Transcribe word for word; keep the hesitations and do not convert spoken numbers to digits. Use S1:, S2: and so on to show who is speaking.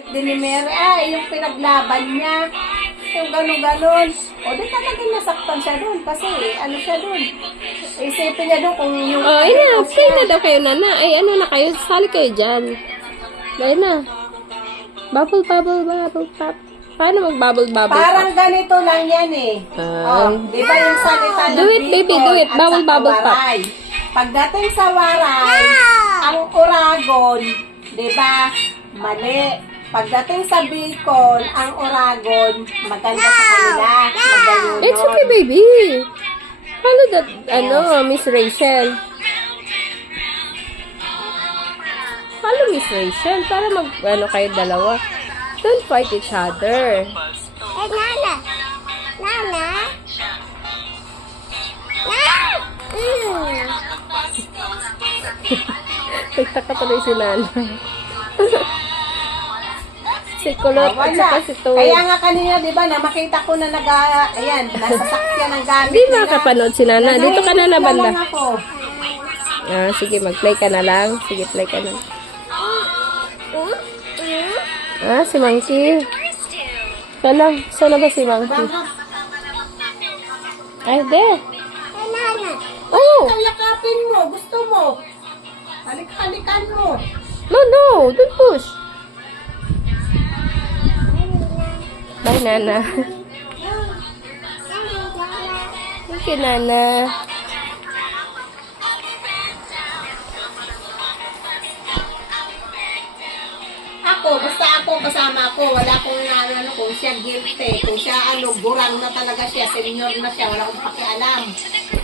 S1: Dinimer, ah, yung pinaglaban niya. Yung gano'n-gano'n. O, di talaga nasaktan siya doon. Kasi, ano siya doon. Isipin niya doon kung yung...
S2: Oh, ayun na. Stay na daw kayo, Nana. Ay, ano na kayo? Sali kayo dyan. Ayun na. Bubble, bubble, bubble, pop. Paano mag-bubble, bubble,
S1: Parang
S2: pop?
S1: ganito lang yan eh.
S2: Ah.
S1: Oh, di ba yung salita ng
S2: Do it, baby,
S1: Bicol
S2: do it.
S1: at
S2: Bubble,
S1: saka
S2: bubble, pop.
S1: waray. Pagdating sa waray, ang Oragon, di ba, mali. Pagdating sa Bicol, ang Oragon, maganda sa kanila. Magayon.
S2: It's okay, baby. Follow that, ano, Miss Rachel. Follow Miss Rachel para mag, ano kayo dalawa. Don't fight each other.
S3: Eh, Nana. Nana. Nana. Mm.
S2: Nagtaka tuloy si Nana. Si Kulot at
S1: Wala.
S2: saka si Toy.
S1: Kaya nga kanina, di ba, na makita ko na nag, ayan, nasasakyan ng gamit
S2: Hindi
S1: nila.
S2: makapanood si Nana. Dito ka na na
S1: Nanahimik
S2: banda.
S1: lang ako.
S2: Ah, sige, mag-play ka na lang. Sige, play ka na.
S3: Mm. Mm.
S2: Ah, si Monkey. Sana, sana ba si Monkey? Ay, there.
S3: Eh, Nana.
S2: Oh!
S1: Yakapin mo, gusto mo. Halik-halikan mo.
S2: No, no! Don't push. Bye, Nana. Thank you, Nana.
S1: Ako, basta ako, kasama ako, wala akong ano, kung siya guilty, kung siya ano, gurang na talaga siya, senior na siya, wala akong pakialam.